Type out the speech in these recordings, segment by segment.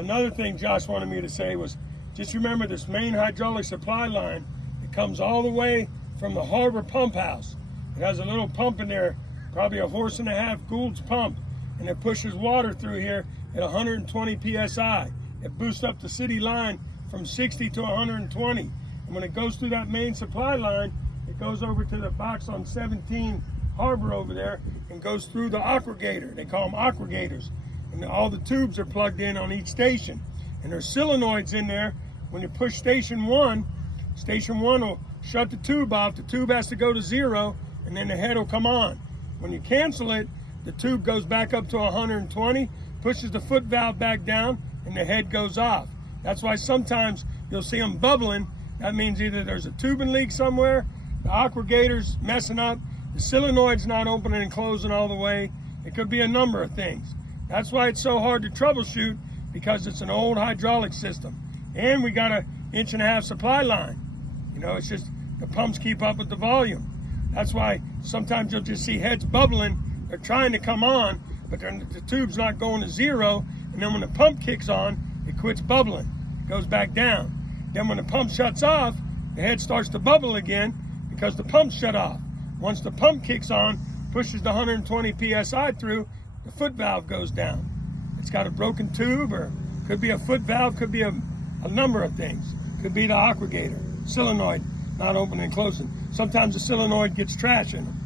Another thing Josh wanted me to say was, just remember this main hydraulic supply line. It comes all the way from the harbor pump house. It has a little pump in there, probably a 1.5-horse Gould's pump, and it pushes water through here at 120 psi. It boosts up the city line from 60 to 120. And when it goes through that main supply line, it goes over to the box on 17 Harbor over there and goes through the aggregator. They call them aggregators. And all the tubes are plugged in on each station. And there's solenoids in there. When you push station one will shut the tube off. The tube has to go to 0, and then the head will come on. When you cancel it, the tube goes back up to 120, pushes the foot valve back down, and the head goes off. That's why sometimes you'll see them bubbling. That means either there's a tubing leak somewhere, the aggregator's messing up, the solenoid's not opening and closing all the way. It could be a number of things. That's why it's so hard to troubleshoot, because it's an old hydraulic system. And we got 1.5 inch supply line. You know, it's just the pumps keep up with the volume. That's why sometimes you'll just see heads bubbling. They're trying to come on, but the tube's not going to 0. And then when the pump kicks on, it quits bubbling. It goes back down. Then when the pump shuts off, the head starts to bubble again because the pump shut off. Once the pump kicks on, pushes the 120 psi through, the foot valve goes down. It's got a broken tube, or could be a foot valve, could be a number of things. Could be the aggregator, solenoid not opening and closing. Sometimes the solenoid gets trash in them.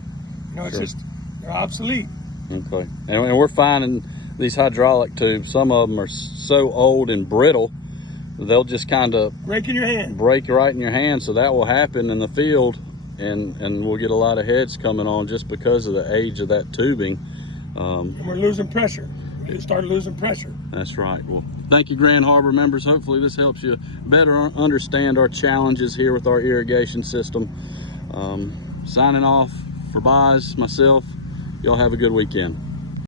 You know, it's just, they're obsolete. Okay, and we're finding these hydraulic tubes, some of them are so old and brittle, they'll just kind of break in your hand. Break right in your hand, so that will happen in the field, and we'll get a lot of heads coming on just because of the age of that tubing. And we're losing pressure. We start losing pressure. That's right. Well, thank you, Grand Harbor members. Hopefully this helps you better understand our challenges here with our irrigation system. Signing off for Boz, myself, y'all have a good weekend.